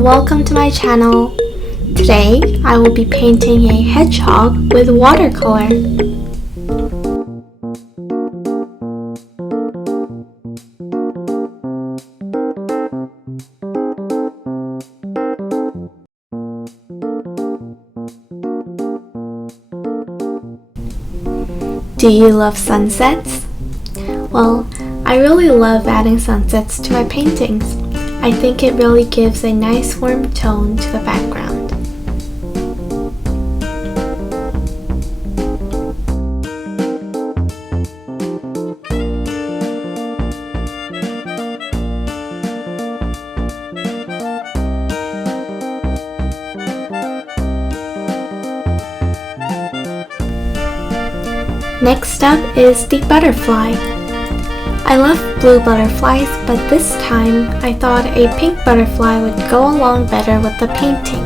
and welcome to my channel. Today I will be painting a hedgehog with watercolor. Do you love sunsets? Well, I really love adding sunsets to my paintings. I think it really gives a nice warm tone to the background. Next up is the butterfly. I love blue butterflies, but this time I thought a pink butterfly would go along better with the painting.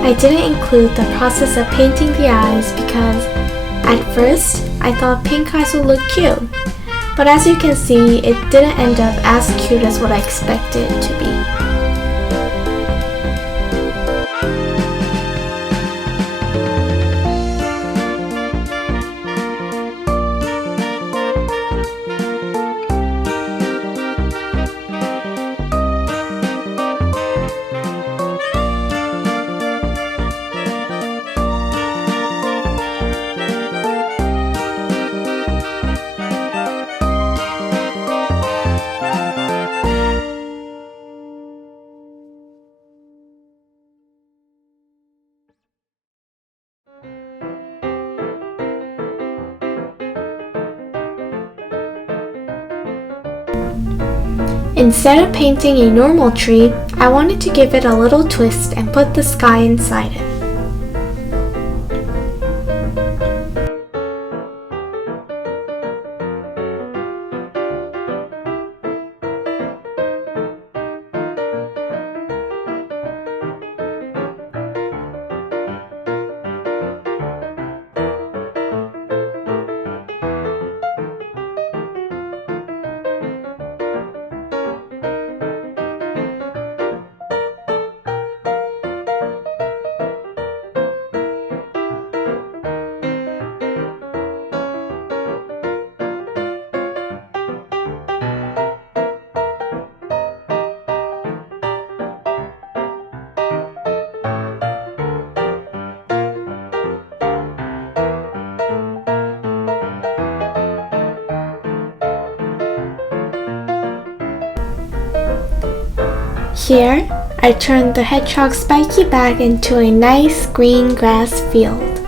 I didn't include the process of painting the eyes because at first I thought pink eyes would look cute, but as you can see it didn't end up as cute as what I expected it to be. Instead of painting a normal tree, I wanted to give it a little twist and put the sky inside it. Here, I turned the hedgehog's spiky back into a nice green grass field.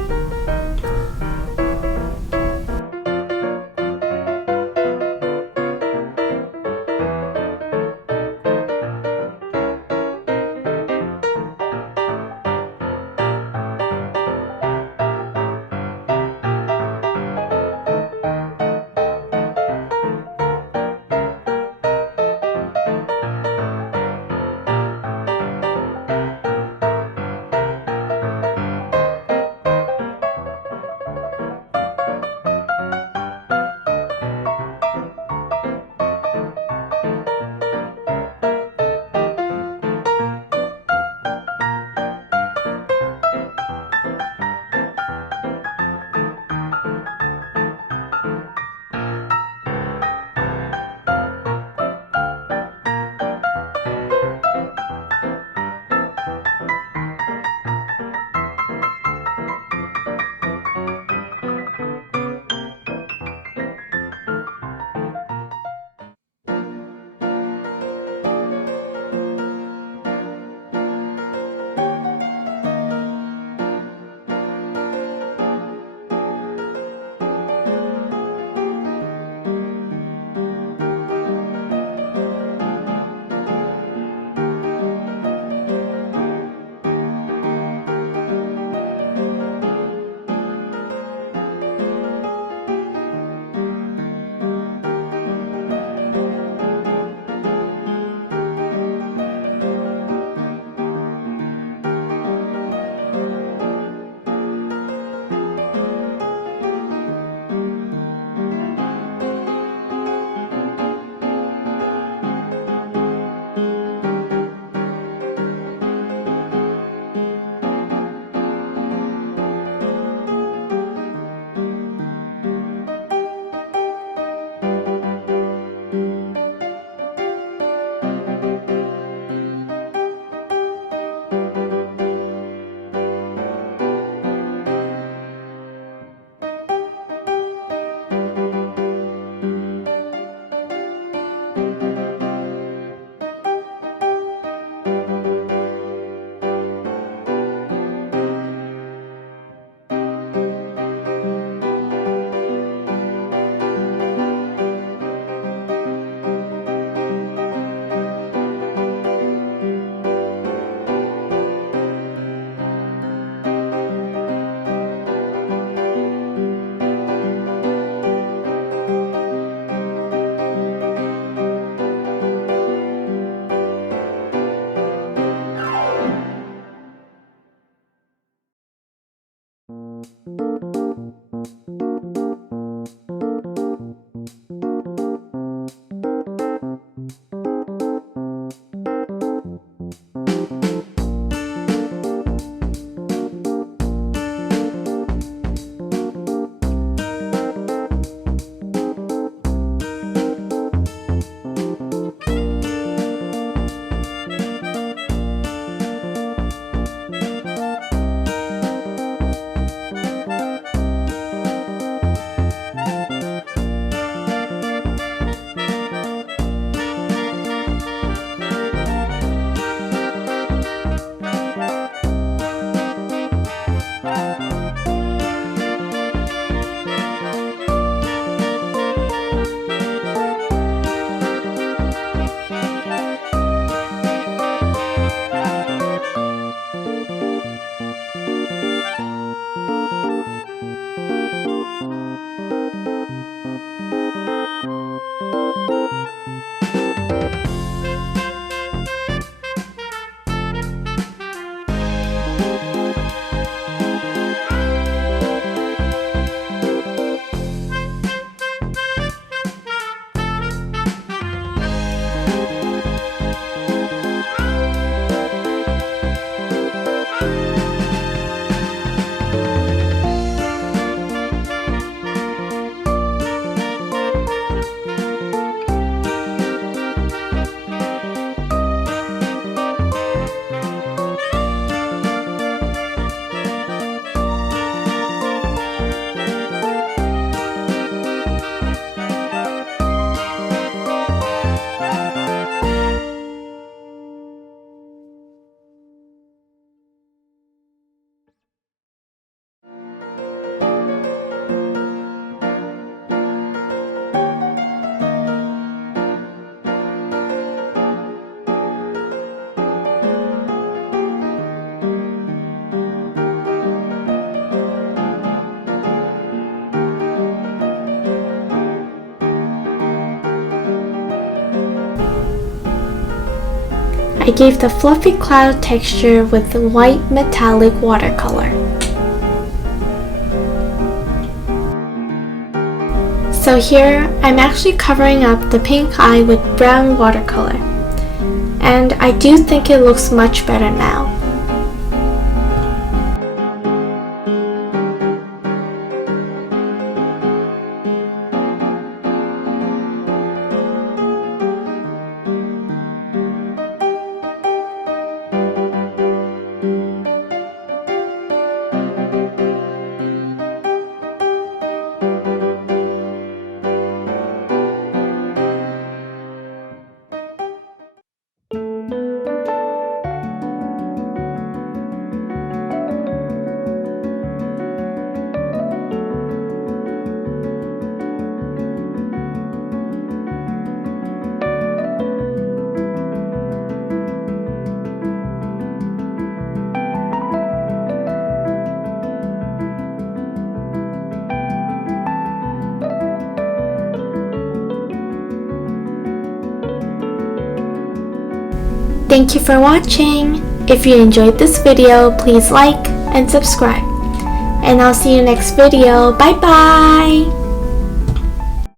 I gave the fluffy cloud texture with the white metallic watercolor. So here, I'm actually covering up the pink eye with brown watercolor. And I do think it looks much better now. Thank you for watching. If you enjoyed this video, please like and subscribe. And I'll see you next video. Bye bye!